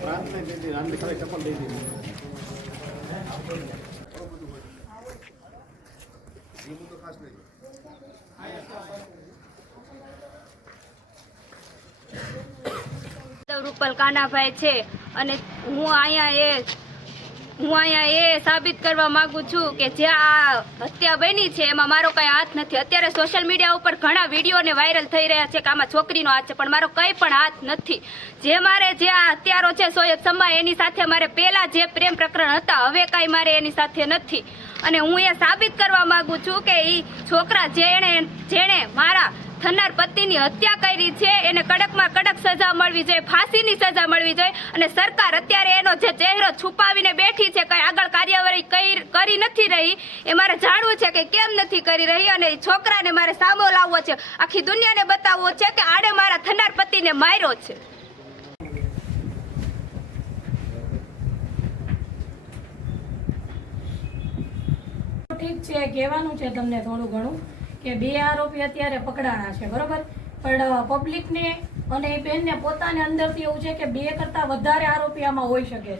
પ્રાંતને દીધી રૂપલ કાનાભાઈ છે અને હું અહીંયા એ હું અહીંયા એ સાબિત કરવા માંગુ છું કે જે આ હત્યા બની છે, એમાં મારો કઈ હાથ નથી. અત્યારે સોશિયલ મીડિયા ઉપર ઘણા વીડિયો ને વાયરલ થઈ રહ્યા છે કે આમાં છોકરીનો હાથ છે, પણ મારો કઈ પણ હાથ નથી. જે મારે જે આ હત્યારો છે, સોયબ સમા એની સાથે મારે પહેલાં જે પ્રેમ પ્રકરણ હતા, હવે કાંઈ મારે એની સાથે નથી. અને હું એ સાબિત કરવા માંગુ છું કે એ છોકરા જેણે જેણે મારા થનાર પતિની હત્યા કરી છે. એને કડકમાં કડક સજા મળવી જોઈએ, ફાંસીની સજા મળવી જોઈએ અને સરકાર અત્યારે એનો જે ચહેરો છુપાવીને બેઠી છે, કંઈ આગળ કાર્યવાહી કઈ- કરી નથી રહી, એ મારે જાણવું છે કે કેમ નથી કરી રહી અને છોકરાને મારે સામો લાવવો છે. આખી દુનિયાને બતાવવો છે કે આડે મારા થનાર પતિને માર્યો છે. ઠીક છે, કહેવાનું છે તમને થોડું ઘણું. કે બે આરોપી અત્યારે પકડાણા છે, બરોબર? પણ પબ્લિકને અને એ બેનને પોતાને અંદરથી એવું છે કે બે કરતાં વધારે આરોપી આમાં હોઈ શકે છે,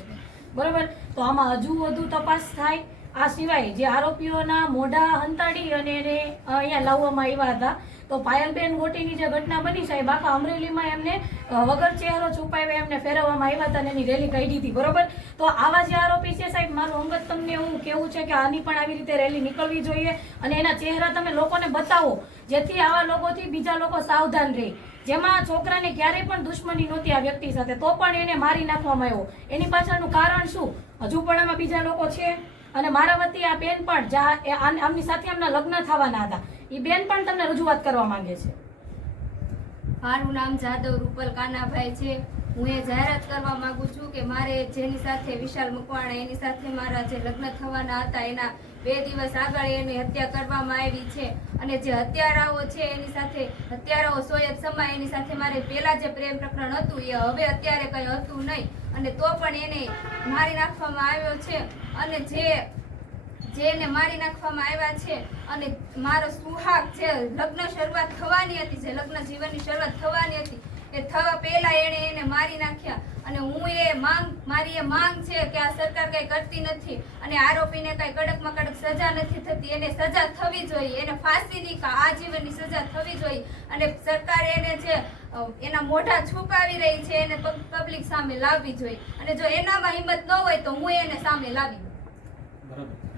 બરોબર? તો આમાં હજુ વધુ તપાસ થાય. આ સિવાય જે આરોપીઓના મોઢા હંતાડી અને એને અહીંયા લાવવામાં આવ્યા હતા તો પાયલબેન ગોટીની જે ઘટના બની સાહેબ આખા અમરેલીમાં એમને વગર ચહેરો છુપાવ્યા એમને ફેરવવામાં આવ્યા હતા અને એની રેલી કાઢી હતી બરોબર? તો આવા જે આરોપી છે સાહેબ, મારું અંગત તમને એવું કેવું છે કે આની પણ આવી રીતે રેલી નીકળવી જોઈએ અને એના ચહેરા તમે લોકોને બતાવો, જેથી આવા લોકોથી બીજા લોકો સાવધાન રહે. જેમાં છોકરાને ક્યારેય પણ દુશ્મની નહોતી આ વ્યક્તિ સાથે, તો પણ એને મારી નાખવામાં આવ્યો. એની પાછળનું કારણ શું? હજુ પણ આમાં બીજા લોકો છે? અને મારા વતી આ બેન પણ, જા આમની સાથે એમના લગ્ન થવાના હતા. એ બેન પણ તમને રજૂઆત કરવા માંગે છે. મારું નામ જાદવ રૂપલ કાનાભાઈ છે. હું એ જાહેરાત કરવા માંગુ છું કે મારે જેની સાથે વિશાલ મકવાણા, એની સાથે મારા જે લગ્ન થવાના હતા, એના બે દિવસ આગળ એની હત્યા કરવામાં આવી છે. અને જે હત્યારાઓ છે, એની સાથે હત્યારાઓ સોયબ સમા, એની સાથે મારે પહેલાં જે પ્રેમ પ્રકરણ હતું, એ હવે અત્યારે કંઈ હતું નહીં. અને તો પણ એને મારી નાખવામાં આવ્યો છે. અને જે જેને મારી નાખવામાં આવ્યા છે અને મારો સુહાગ જે લગ્ન શરૂઆત થવાની હતી જે લગ્ન જીવનની શરૂઆત થવાની હતી, એ થવા પહેલા એણે એને મારી નાખ્યા અને હું એ માંગ, મારી એ માંગ છે કે આ સરકાર કઈ કરતી નથી અને આરોપીને કઈ કડકમાં કડક સજા નથી થતી, એને સજા થવી જોઈએ, એને ફાંસીની કા, આજીવનની સજા થવી જોઈએ અને સરકાર એને જે એના મોઢા છુપાવી રહી છે એને પબ્લિક સામે લાવવી જોઈએ અને જો એનામાં હિંમત ન હોય તો હું એને સામે લાવી. બરાબર